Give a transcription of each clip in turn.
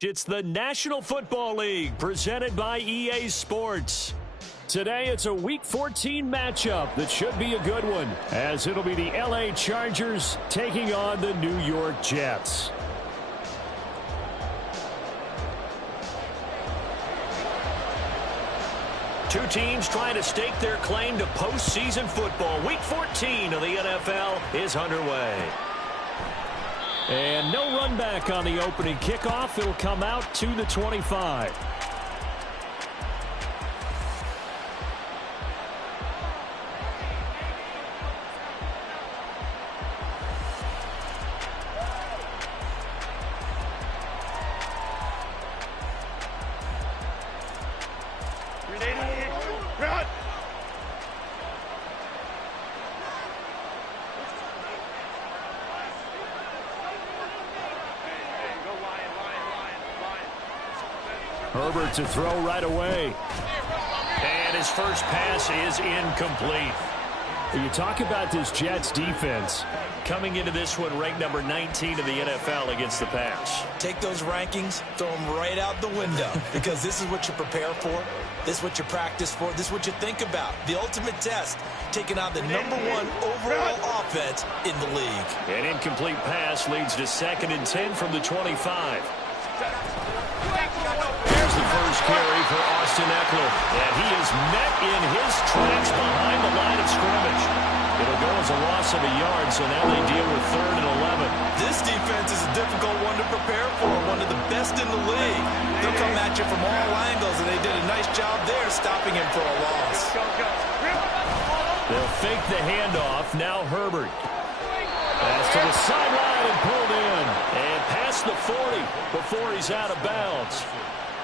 It's the National Football League presented by EA Sports. Today it's a Week 14 matchup that should be a good one, as it'll be the LA Chargers taking on the New York Jets. Two teams trying to stake their claim to postseason football. Week 14 of the NFL is underway. And no run back on the opening kickoff. It'll come out to the 25. Herbert to throw right away. And his first pass is incomplete. You talk about this Jets defense. Coming into this one, ranked number 19 in the NFL against the pass. Take those rankings, throw them right out the window, because this is what you prepare for. This is what you practice for. This is what you think about. The ultimate test, taking on the #1 overall offense in the league. An incomplete pass leads to 2nd and 10 from the 25. Here's the first carry for Austin Ekeler. And he is met in his tracks behind the line of scrimmage. It'll go as a loss of a yard, so now they deal with 3rd and 11. This defense is a difficult one to prepare for, one of the best in the league. They'll come at you from all angles, and they did a nice job there stopping him for a loss. They'll fake the handoff. Now Herbert. Pass to the sideline and pulled in. And past the 40 before he's out of bounds.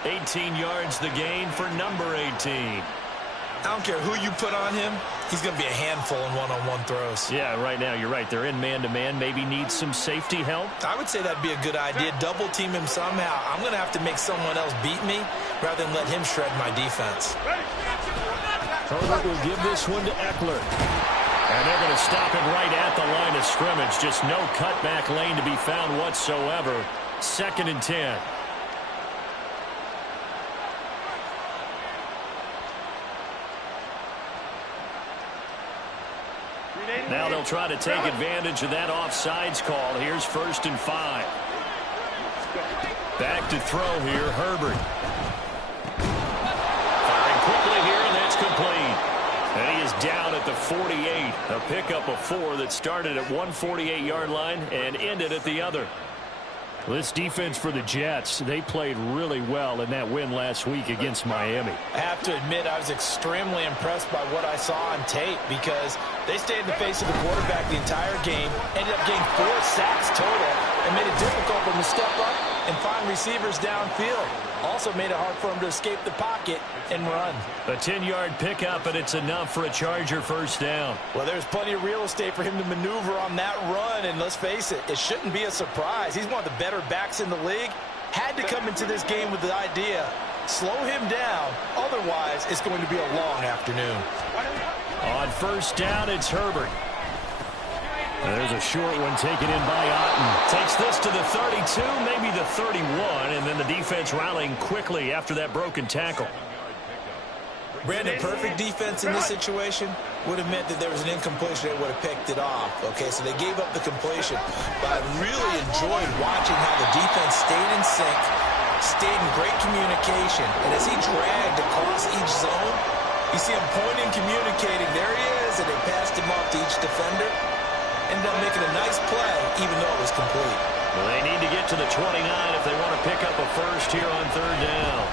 18 yards the gain for number 18. I don't care who you put on him. He's going to be a handful in one-on-one throws. Yeah, right now you're right. They're in man-to-man. Maybe need some safety help. I would say that'd be a good idea. Double team him somehow. I'm going to have to make someone else beat me rather than let him shred my defense. Herbert will give this one to Ekeler. And they're going to stop it right at the line of scrimmage. Just no cutback lane to be found whatsoever. 2nd and 10. Now they'll try to take advantage of that offsides call. Here's 1st and 5. Back to throw here, Herbert. Firing quickly here, and that's complete. And he is down at the 48. A pickup of 4 that started at 148-yard line and ended at the other. This defense for the Jets, they played really well in that win last week against Miami. I have to admit, I was extremely impressed by what I saw on tape because they stayed in the face of the quarterback the entire game, ended up getting 4 sacks total, and made it difficult for them to step up and find receivers downfield. Also made it hard for them to escape the pocket and run. A 10-yard pickup, and it's enough for a Charger first down. Well, there's plenty of real estate for him to maneuver on that run, and let's face it, it shouldn't be a surprise. He's one of the better backs in the league. Had to come into this game with the idea, slow him down, otherwise it's going to be a long afternoon. On first down, it's Herbert. There's a short one taken in by Otten. Takes this to the 32, maybe the 31, and then the defense rallying quickly after that broken tackle. Brandon, perfect defense in this situation would have meant that there was an incompletion that would have picked it off. Okay, so they gave up the completion. But I really enjoyed watching how the defense stayed in sync, stayed in great communication. And as he dragged across each zone, you see him pointing, communicating. There he is, and they passed him off to each defender. Ended up making a nice play, even though it was complete. Well, they need to get to the 29 if they want to pick up a first here on 3rd down.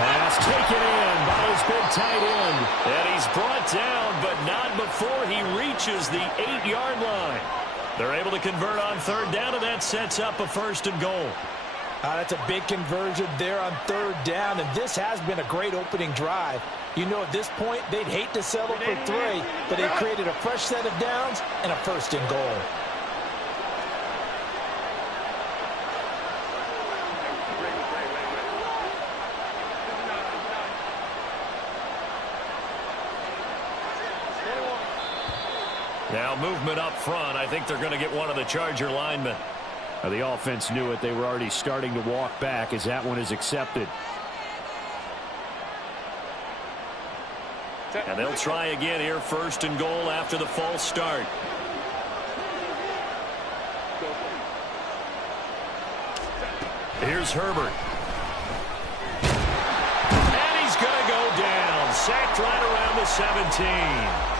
Pass taken in by his big tight end. And he's brought down, but not before he reaches the 8-yard line. They're able to convert on 3rd down, and that sets up a 1st and goal. That's a big conversion there on 3rd down, and this has been a great opening drive. You know, at this point, they'd hate to settle for 3, but they created a fresh set of downs and a 1st and goal. Now movement up front. I think they're going to get one of the Charger linemen. The offense knew it. They were already starting to walk back as that one is accepted. And they'll try again here, 1st and goal after the false start. Here's Herbert. And he's going to go down. Sacked right around the 17.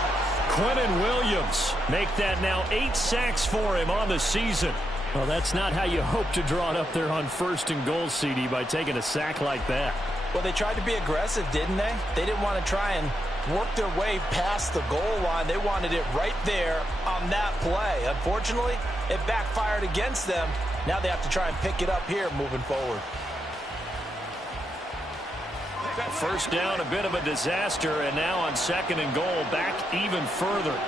Quentin Williams make that now 8 sacks for him on the season. Well, that's not how you hope to draw it up there on 1st and goal, CD, by taking a sack like that. Well, they tried to be aggressive, didn't they? They didn't want to try and work their way past the goal line. They wanted it right there on that play. Unfortunately, it backfired against them. Now they have to try and pick it up here moving forward. 1st down, a bit of a disaster, and now on 2nd and goal, back even further.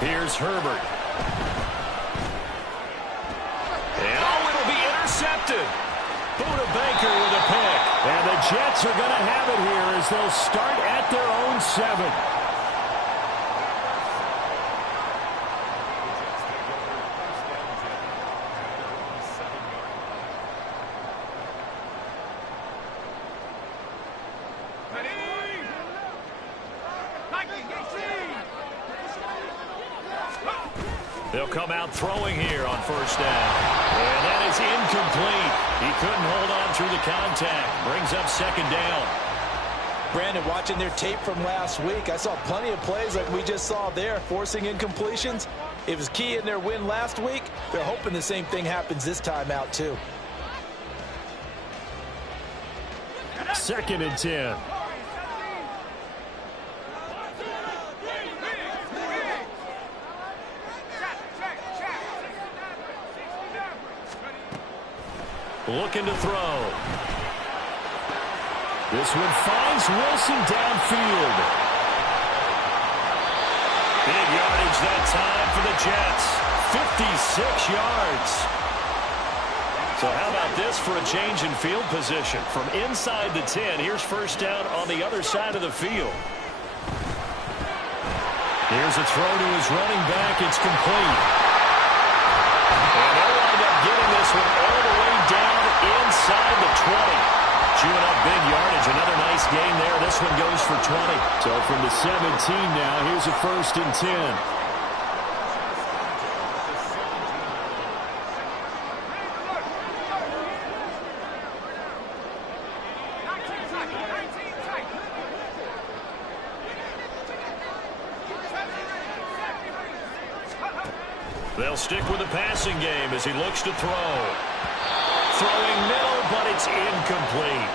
Here's Herbert. And it'll be intercepted. Buda Baker with a pick. And the Jets are going to have it here as they'll start at their own 7. They'll come out throwing here on 1st down. And that is incomplete. He couldn't hold on through the contact. Brings up 2nd down. Brandon, watching their tape from last week, I saw plenty of plays like we just saw there, forcing incompletions. It was key in their win last week. They're hoping the same thing happens this time out, too. 2nd and 10. Looking to throw. This one finds Wilson downfield. Big yardage that time for the Jets. 56 yards. So how about this for a change in field position? From inside the 10, here's 1st down on the other side of the field. Here's a throw to his running back. It's complete. And they'll wind up getting this one all the way down inside the 20. Chewing up big yardage. Another nice gain there. This one goes for 20. So from the 17 now, here's a 1st and 10. They'll stick with the passing game as he looks to throw. Throwing middle, but it's incomplete.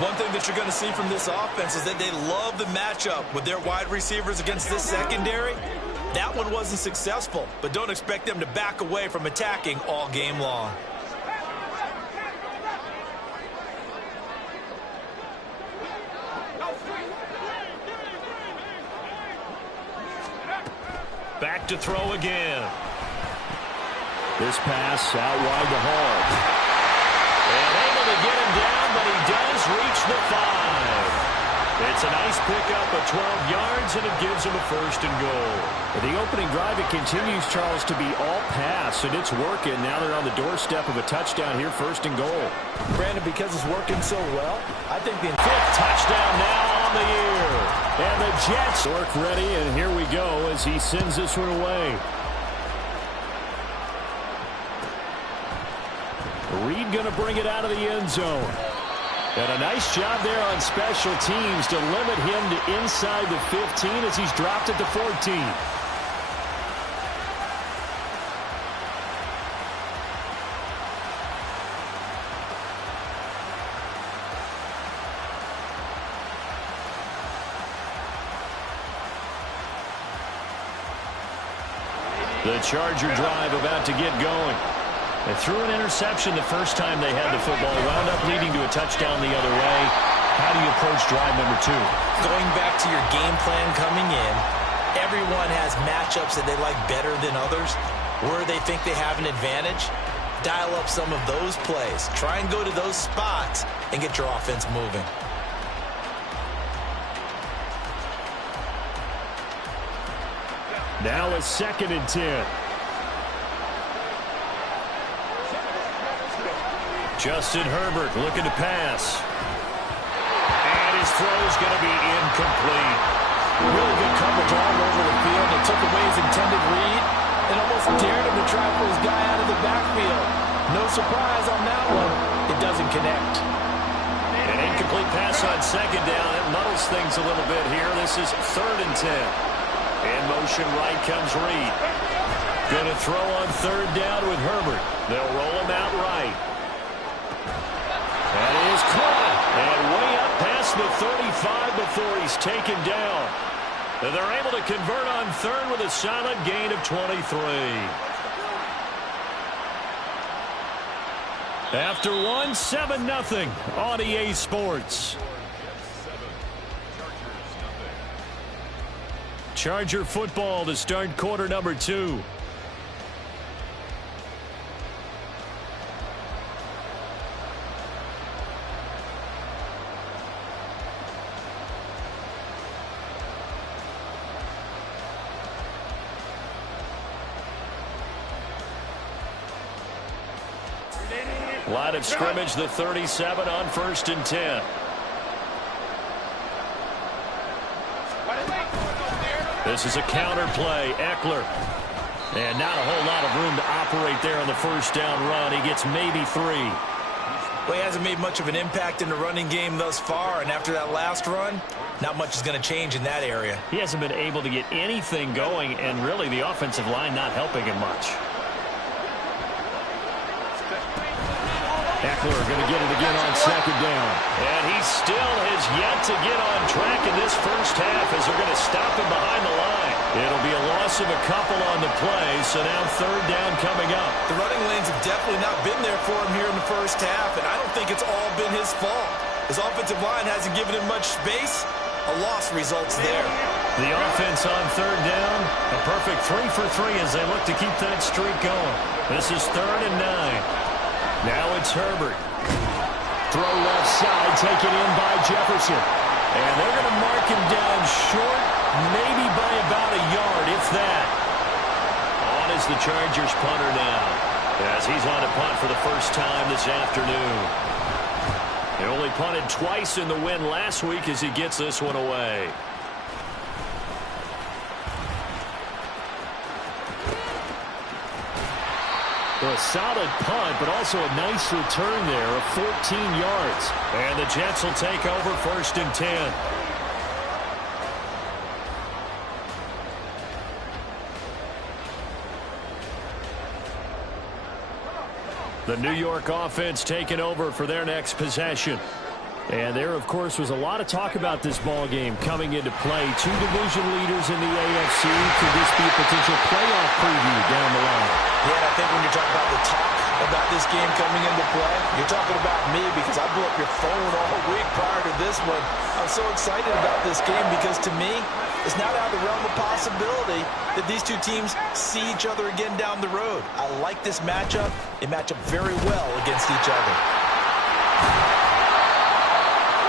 One thing that you're going to see from this offense is that they love the matchup with their wide receivers against this secondary. That one wasn't successful, but don't expect them to back away from attacking all game long. Back to throw again. This pass out wide to Hall. And able to get him down, but he does reach the 5. It's a nice pickup of 12 yards, and it gives him a 1st and goal. The opening drive, it continues, Charles, to be all pass, and it's working. Now they're on the doorstep of a touchdown here, 1st and goal. Brandon, because it's working so well, I think the 5th touchdown now on the year. And the Jets work ready, and here we go as he sends this one away. Reed going to bring it out of the end zone. And a nice job there on special teams to limit him to inside the 15 as he's dropped at the 14. The Charger drive about to get going. They threw an interception the first time they had the football, wound up leading to a touchdown the other way. How do you approach drive number 2? Going back to your game plan coming in, everyone has matchups that they like better than others. Where they think they have an advantage, dial up some of those plays. Try and go to those spots and get your offense moving. Now a 2nd and 10. Justin Herbert looking to pass. And his throw's going to be incomplete. Really good coverage all over the field. It took away his intended read and almost dared him to try for his guy out of the backfield. No surprise on that one. It doesn't connect. An incomplete pass on 2nd down. It muddles things a little bit here. This is 3rd and 10. In motion right comes Reed. Going to throw on 3rd down with Herbert. They'll roll him out right. That is caught. And way up past the 35 before he's taken down. And they're able to convert on 3rd with a solid gain of 23. After one, 7-0 on EA Sports. Charger football to start quarter number 2. Line of scrimmage, the 37 on 1st and 10. This is a counter play. Eckler. And not a whole lot of room to operate there on the 1st down run. He gets maybe 3. Well, he hasn't made much of an impact in the running game thus far, and after that last run, not much is going to change in that area. He hasn't been able to get anything going, and really the offensive line not helping him much. Eckler going to get it again on 2nd down. And he still has yet to get on track in this first half as they're going to stop him behind the line. It'll be a loss of a couple on the play, so now 3rd down coming up. The running lanes have definitely not been there for him here in the first half, and I don't think it's all been his fault. His offensive line hasn't given him much space. A loss results there. The offense on 3rd down, a perfect 3 for 3 as they look to keep that streak going. This is 3rd and 9. Now it's Herbert. Throw left side, taken in by Jefferson. And they're going to mark him down short, maybe by about a yard, if that. On is the Chargers punter now, as he's on to punt for the first time this afternoon. They only punted twice in the win last week as he gets this one away. A solid punt, but also a nice return there of 14 yards. And the Jets will take over 1st and 10. The New York offense taking over for their next possession. And there, of course, was a lot of talk about this ball game coming into play. 2 division leaders in the AFC. Could this be a potential playoff preview down the line? Yeah, I think when you're talking about the talk about this game coming into play, you're talking about me because I blew up your phone all week prior to this one. I'm so excited about this game because to me, it's not out of the realm of possibility that these two teams see each other again down the road. I like this matchup. They match up very well against each other.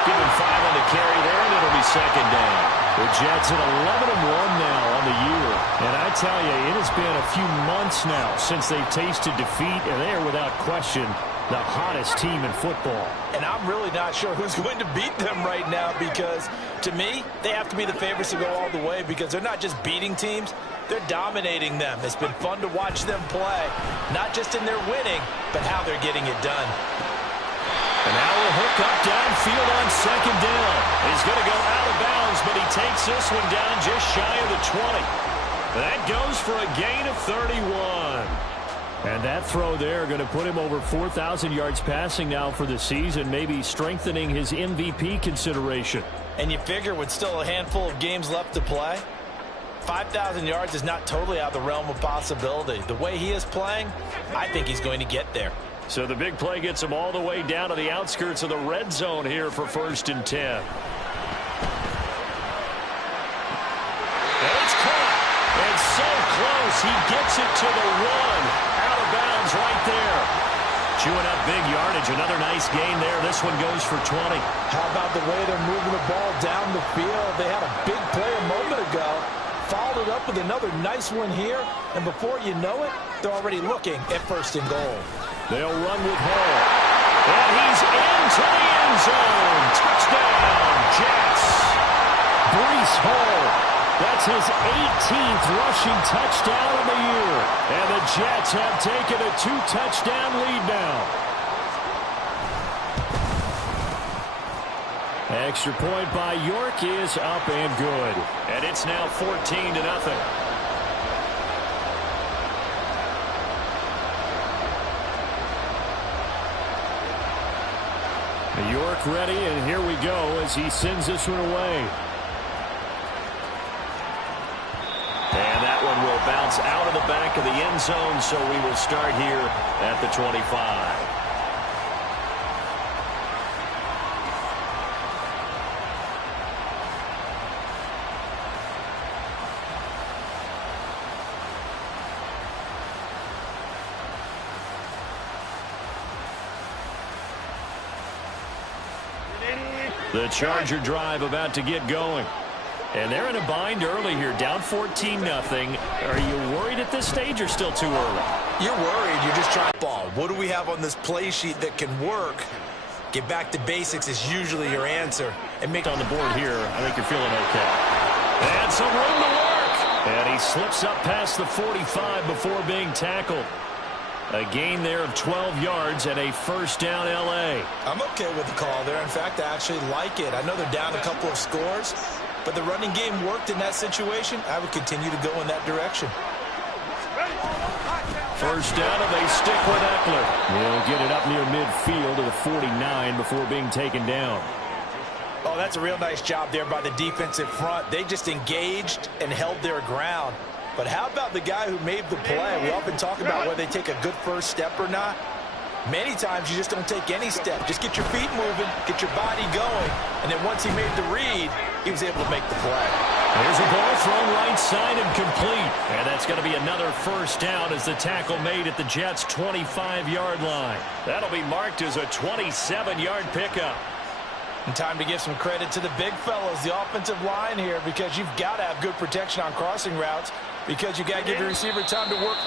Give him 5 on the carry there, and it'll be 2nd down. The Jets at 11-1 now on the year. And I tell you, it has been a few months now since they've tasted defeat, and they are without question the hottest team in football. And I'm really not sure who's going to beat them right now because, to me, they have to be the favorites to go all the way because they're not just beating teams, they're dominating them. It's been fun to watch them play, not just in their winning, but how they're getting it done. And now a hook up downfield on 2nd down. He's going to go out of bounds, but he takes this one down just shy of the 20. That goes for a gain of 31. And that throw there going to put him over 4,000 yards passing now for the season, maybe strengthening his MVP consideration. And you figure with still a handful of games left to play, 5,000 yards is not totally out of the realm of possibility. The way he is playing, I think he's going to get there. So the big play gets him all the way down to the outskirts of the red zone here for 1st and 10. And it's caught. And so close. He gets it to the 1. Out of bounds right there. Chewing up big yardage. Another nice gain there. This one goes for 20. How about the way they're moving the ball down the field? They had a big play a moment ago. followed it up with another nice one here, and before you know it, they're already looking at 1st and goal. They'll run with Hall. And he's into the end zone. Touchdown, Jets. Breece Hall. That's his 18th rushing touchdown of the year. And the Jets have taken a 2-touchdown lead now. Extra point by York is up and good. And it's now 14-0. York ready, and here we go as he sends this one away. And that one will bounce out of the back of the end zone, so we will start here at the 25. The Charger drive about to get going. And they're in a bind early here, down 14-0. Are you worried at this stage or still too early? You're worried. You're just trying to ball. What do we have on this play sheet that can work? Get back to basics is usually your answer. And make on the board here, I think you're feeling okay. And some room to work. And he slips up past the 45 before being tackled. A gain there of 12 yards and a first down L.A. I'm okay with the call there. In fact, I actually like it. I know they're down a couple of scores, but the running game worked in that situation. I would continue to go in that direction. First down, and they stick with Eckler. He'll get it up near midfield to the 49 before being taken down. Oh, that's a real nice job there by the defensive front. They just engaged and held their ground. But how about the guy who made the play? We often talk about whether they take a good first step or not. Many times you just don't take any step. Just get your feet moving, get your body going, and then once he made the read, he was able to make the play. There's a ball thrown right side and complete. And that's going to be another first down as the tackle made at the Jets' 25-yard line. That'll be marked as a 27-yard pickup. And time to give some credit to the big fellas, the offensive line here, because you've got to have good protection on crossing routes, because you got to give your receiver time to work